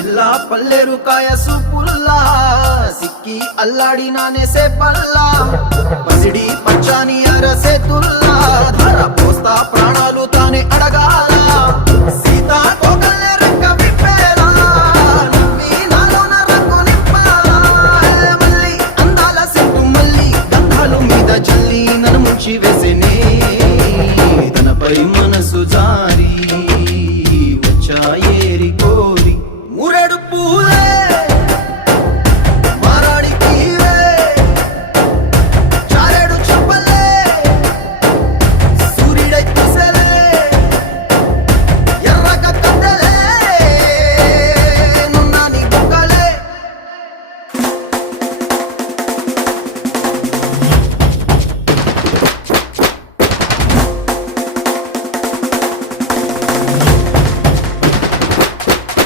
పిల్ల పల్లెరు కాయ సూపుల్లా సిక్కి అల్లాడి నానేసే పల్లా పసిడి పచ్చాని అరసే తుల్లా ధర పోస్తా ప్రాణాలు తానే అడగాల సీతా